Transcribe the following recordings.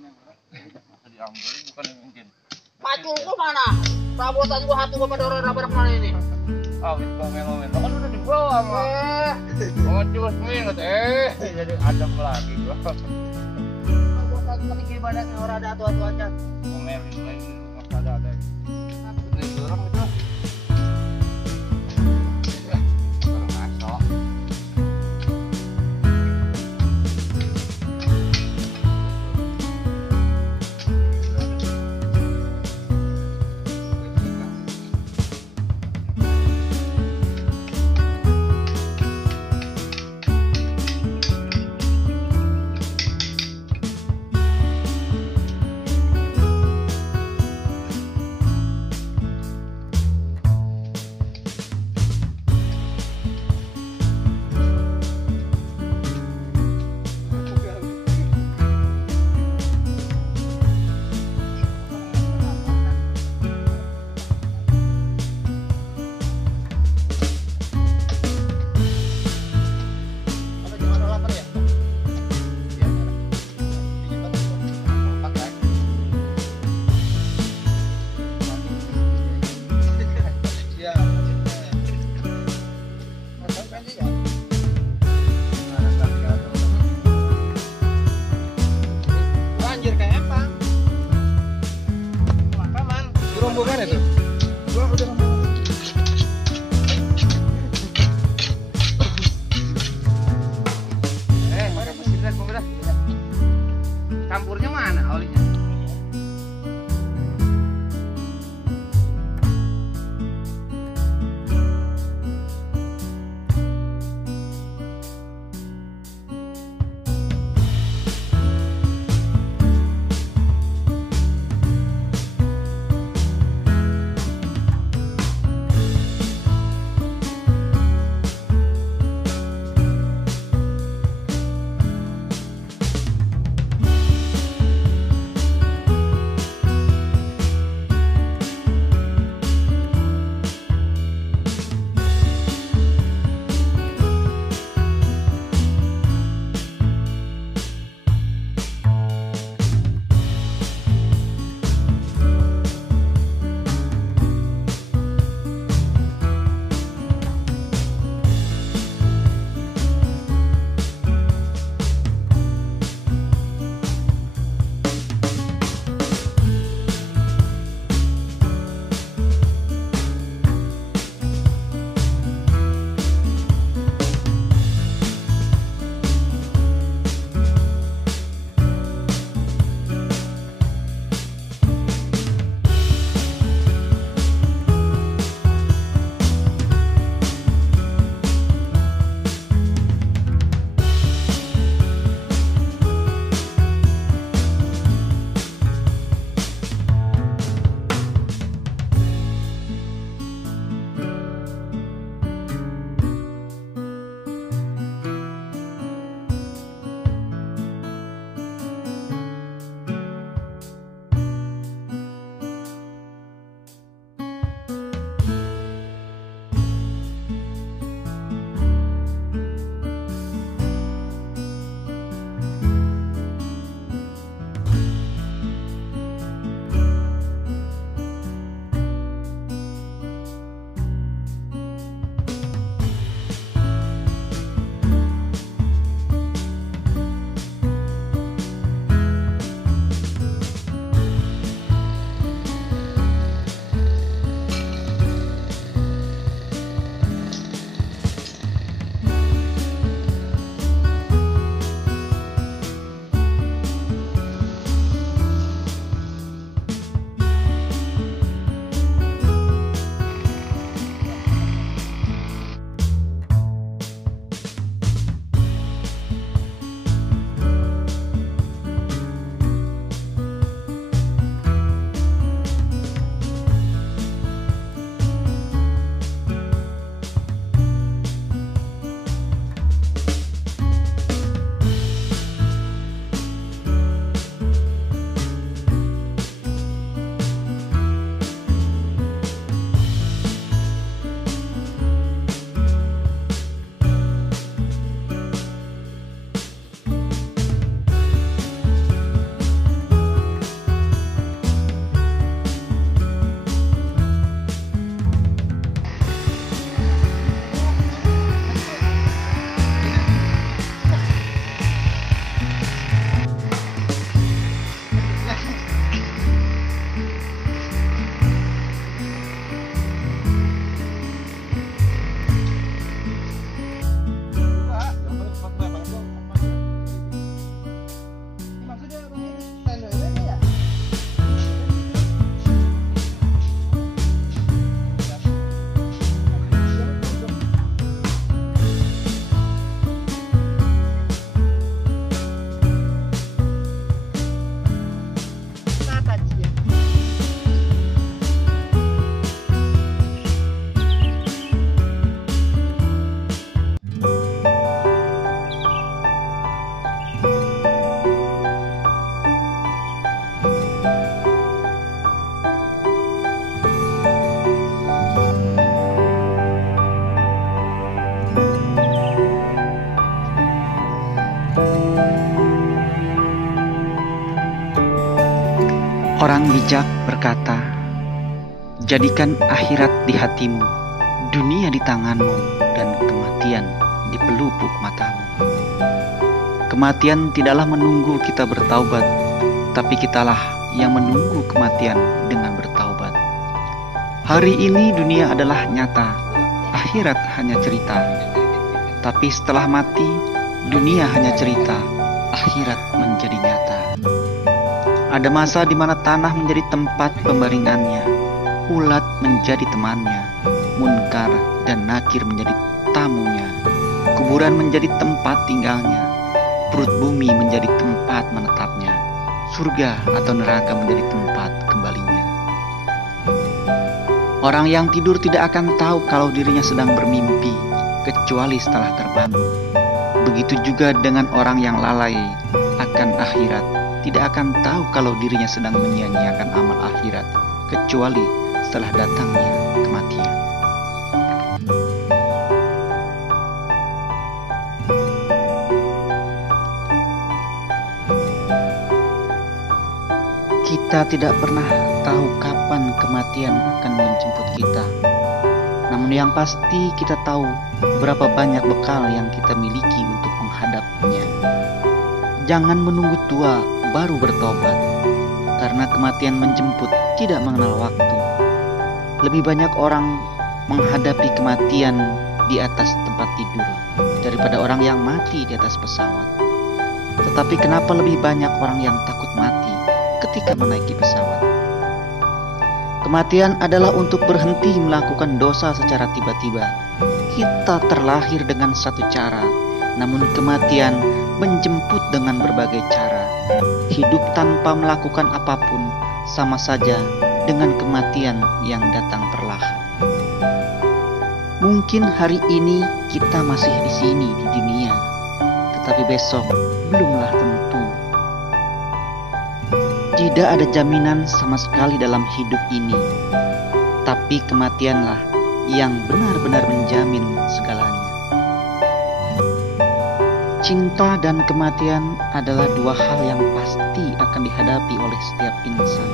Masa diambil bukan yang mungkin. Pacungku mana? Perabotan gua hatu gua pada orang nabrak mana ini? Ah, wis komen-komen. Lo kan udah dibawa sama. Sama cus minut jadi adem lagi gua. Gua lagi ketinggi badannya orang ada atu-atu aja. Ngomelin lagi di rumah ada. Ini dorong itu. Orang ngaso. Rombongan itu? Gua udah rombongan. Pakai mesin dah, mobil dah. Campurnya mana olinya? Orang bijak berkata, jadikan akhirat di hatimu, dunia di tanganmu, dan kematian di pelupuk matamu. Kematian tidaklah menunggu kita bertaubat, tapi kitalah yang menunggu kematian dengan bertaubat. Hari ini dunia adalah nyata, akhirat hanya cerita. Tapi setelah mati, dunia hanya cerita, akhirat menjadi nyata. Ada masa di mana tanah menjadi tempat pembaringannya, ulat menjadi temannya, munkar dan nakir menjadi tamunya, kuburan menjadi tempat tinggalnya, perut bumi menjadi tempat menetapnya, surga atau neraka menjadi tempat kembalinya. Orang yang tidur tidak akan tahu kalau dirinya sedang bermimpi, kecuali setelah terbangun. Begitu juga dengan orang yang lalai akan akhirat, tidak akan tahu kalau dirinya sedang menyia-nyiakan amal akhirat, kecuali setelah datangnya kematian. Kita tidak pernah tahu kapan kematian akan menjemput kita. Namun yang pasti kita tahu berapa banyak bekal yang kita miliki untuk menghadapnya. Jangan menunggu tua baru bertobat, karena kematian menjemput tidak mengenal waktu. Lebih banyak orang menghadapi kematian di atas tempat tidur daripada orang yang mati di atas pesawat. Tetapi kenapa lebih banyak orang yang takut mati ketika menaiki pesawat? Kematian adalah untuk berhenti melakukan dosa secara tiba-tiba. Kita terlahir dengan satu cara, namun kematian menjemput dengan berbagai cara. Hidup tanpa melakukan apapun sama saja dengan kematian yang datang perlahan. Mungkin hari ini kita masih di sini di dunia, tetapi besok belumlah tentu. Tidak ada jaminan sama sekali dalam hidup ini, tapi kematianlah yang benar-benar menjamin segalanya. Cinta dan kematian adalah dua hal yang pasti akan dihadapi oleh setiap insan.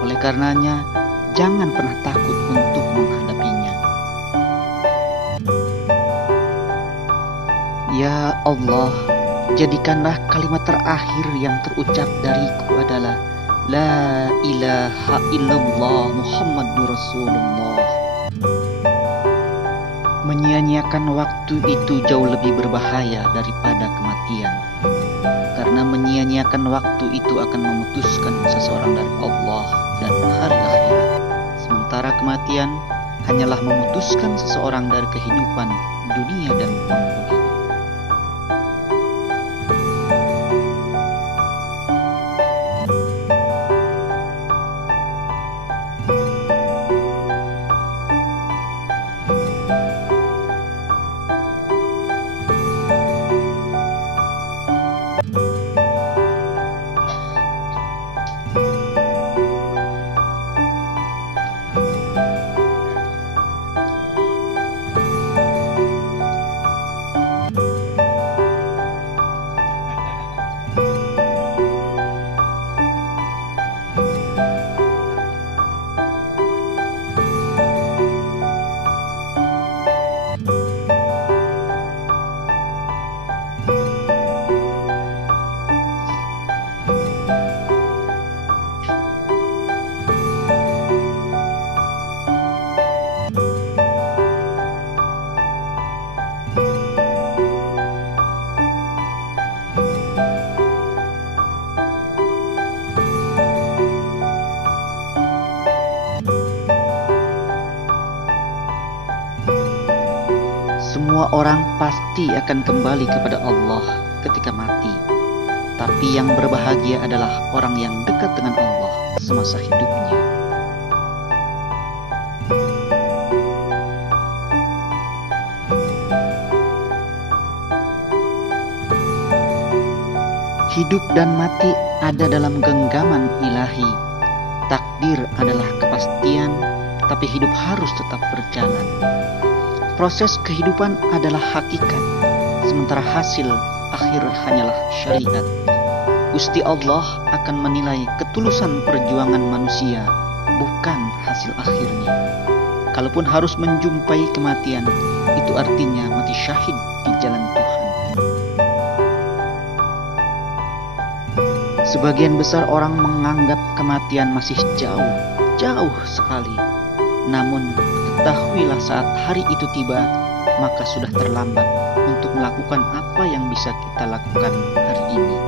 Oleh karenanya, jangan pernah takut untuk menghadapinya. Ya Allah, jadikanlah kalimat terakhir yang terucap dariku adalah La ilaha illallah Muhammadur Rasulullah. Menyia-nyiakan waktu itu jauh lebih berbahaya daripada kematian, karena menyia-nyiakan waktu itu akan memutuskan seseorang dari Allah dan hari akhirat. Sementara kematian hanyalah memutuskan seseorang dari kehidupan dunia dan penghuninya. Semua orang pasti akan kembali kepada Allah ketika mati. Tapi yang berbahagia adalah orang yang dekat dengan Allah semasa hidupnya. Hidup dan mati ada dalam genggaman ilahi. Takdir adalah kepastian, tapi hidup harus tetap berjalan. Proses kehidupan adalah hakikat, sementara hasil akhir hanyalah syariat. Gusti Allah akan menilai ketulusan perjuangan manusia, bukan hasil akhirnya. Kalaupun harus menjumpai kematian, itu artinya mati syahid di jalan Tuhan. Sebagian besar orang menganggap kematian masih jauh, jauh sekali. Namun, ketahuilah saat hari itu tiba, maka sudah terlambat untuk melakukan apa yang bisa kita lakukan hari ini.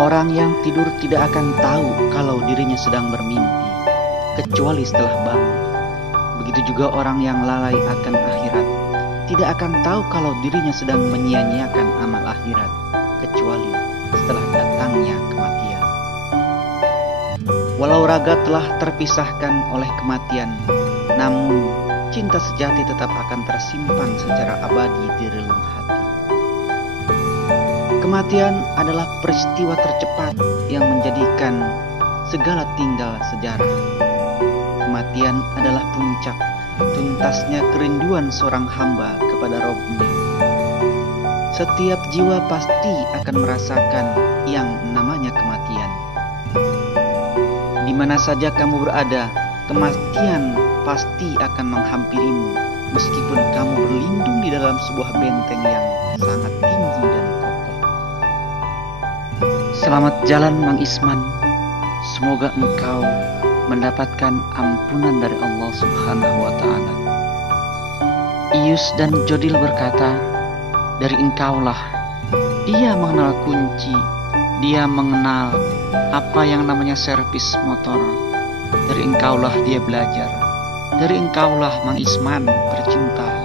Orang yang tidur tidak akan tahu kalau dirinya sedang bermimpi, kecuali setelah bangun. Begitu juga orang yang lalai akan akhirat, tidak akan tahu kalau dirinya sedang menyia-nyiakan amal akhirat, kecuali setelah datangnya kematian. Walau raga telah terpisahkan oleh kematian, namun cinta sejati tetap akan tersimpan secara abadi di relung hati. Kematian adalah peristiwa tercepat yang menjadikan segala tinggal sejarah. Kematian adalah puncak tuntasnya kerinduan seorang hamba kepada Rabb-Nya. Setiap jiwa pasti akan merasakan yang namanya kematian. Di mana saja kamu berada, kematian pasti akan menghampirimu, meskipun kamu berlindung di dalam sebuah benteng yang sangat tinggi dan kokoh. Selamat jalan Mang Isman. Semoga engkau mendapatkan ampunan dari Allah Subhanahu wa Ta'ala. Ius dan Jodil berkata, dari engkaulah dia mengenal kunci, dia mengenal apa yang namanya servis motor. Dari engkaulah dia belajar, dari engkaulah Mang Isman bercinta